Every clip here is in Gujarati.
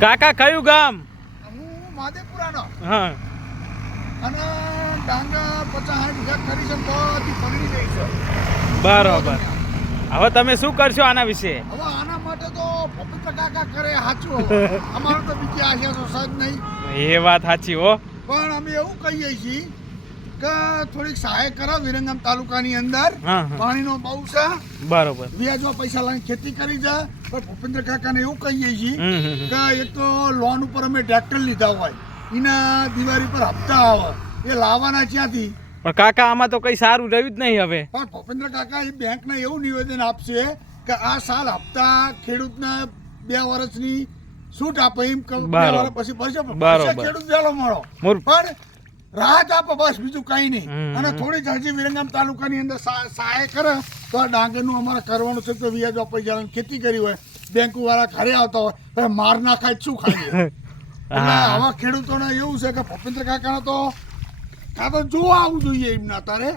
કાકા કયું ગામ? હું માદેપુરાનો હા. અને ડાંગર પચાસ સાઠ વીઘા કરી છે બધી પલળી ગઈ છે બરોબર. હવે તમે શું કરશો આના વિશે? હવે આના માટે તો પવિત્ર કાકા કરે સાચું અમારું તો બીજી આશા તો સજ નહીં. એ વાત સાચી હો. પણ અમે એવું કહીએ છીએ કે થોડીક સહાય કરો વિરંગામ તાલુકાની અંદર. પાણીનો બહુ છે. બરોબર. વ્યાજમાં પૈસા લઈને ખેતી કરી છે પણ ભૂપેન્દ્ર કાકાને એવું કહીએ છીએ. કે એક તો લોન ઉપર અમે ટ્રેક્ટર લીધા હોય. એના દિવાળી પર હપ્તા આવે. એ લાવવાના ક્યાંથી? પણ કાકા આમાં તો કઈ સારું રહ્યું જ નહીં હવે. પણ ભૂપેન્દ્ર કાકા એ બેંકને એવું નિવેદન આપશે કે આ સાલ હપ્તા ખેડૂતના બે વર્ષની છૂટ આપે એમ પછી ખેડૂત વેલો મળો. પણ રાહત આપો બસ બીજું કઈ નહીં. અને થોડી હજી વિરંગામ તાલુકાની અંદર સહાય કરે તો આ ડાંગરનું અમારે કરવાનું છે તો વ્યાજ વાપરી જાય ખેતી કરી હોય બેંક વાળા ઘરે આવતા હોય તો માર ના ખાય? શું ખાય આવા ખેડૂતોને એવું છે કે ભૂપેન્દ્ર કાકાને તો કાં તો જોવા આવવું જોઈએ એમના તારે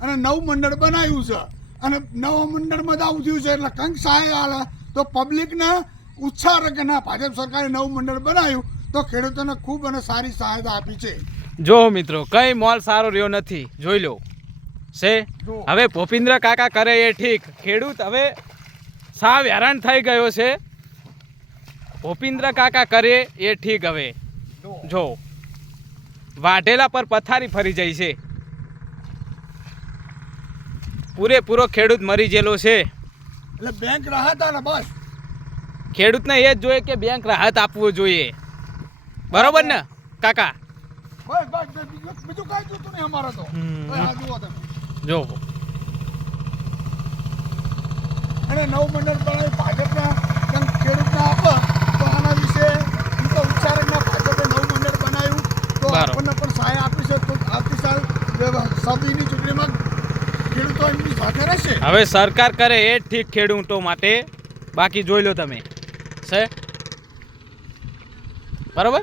અને નવું મંડળ બનાવ્યું છે. અને નવા મંડળમાં જ આવું થયું છે એટલે કંઈક સહાય આલે. તો પબ્લિકને ઉત્સાહ રહે કે ના ભાજપ સરકારે નવું મંડળ બનાવ્યું તો ખેડૂતોને ખૂબ અને સારી સહાયતા આપી છે. જો મિત્રો કઈ મોલ સારો રહ્યો નથી જોઈ લો. છે? હવે ભૂપિન્દ્ર કાકા કરે એ ઠીક. ખેડૂત હવે સાવ હેરાન થઈ ગયો છે. ભૂપિન્દ્ર કાકા કરે એ ઠીક હવે. જો. વાઢેલા પર પથારી ફરી જાય છે. પૂરેપૂરો ખેડૂત મરી ગયેલો છે. એટલે બેંક રાહત આલે બસ. ખેડૂતને એ જ જોઈએ કે બેંક રાહત આપવું જોઈએ. બરોબર ને? કાકા. બસ બસ બસ, બીજું બીજું કાંઈ જોતું નહીં અમારે તો. આ જુઓ તમે. જો. અને નવું મંડળ બનાવી ભાજપના કંઈક ખેડૂતને તો આના વિશે ઉચ્ચારણના ભાજપે નવું મંડળ બનાવ્યું તો આપણને પણ સહાય આપી છે તો આવતી સાલ સભીની ચૂંટણીમાં ખેડૂતો એમની સાથે રહેશે. હવે સરકાર કરે એ ઠીક ખેડૂતો માટે. બાકી જોઈ લો તમે. છે? બરોબર?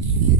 here.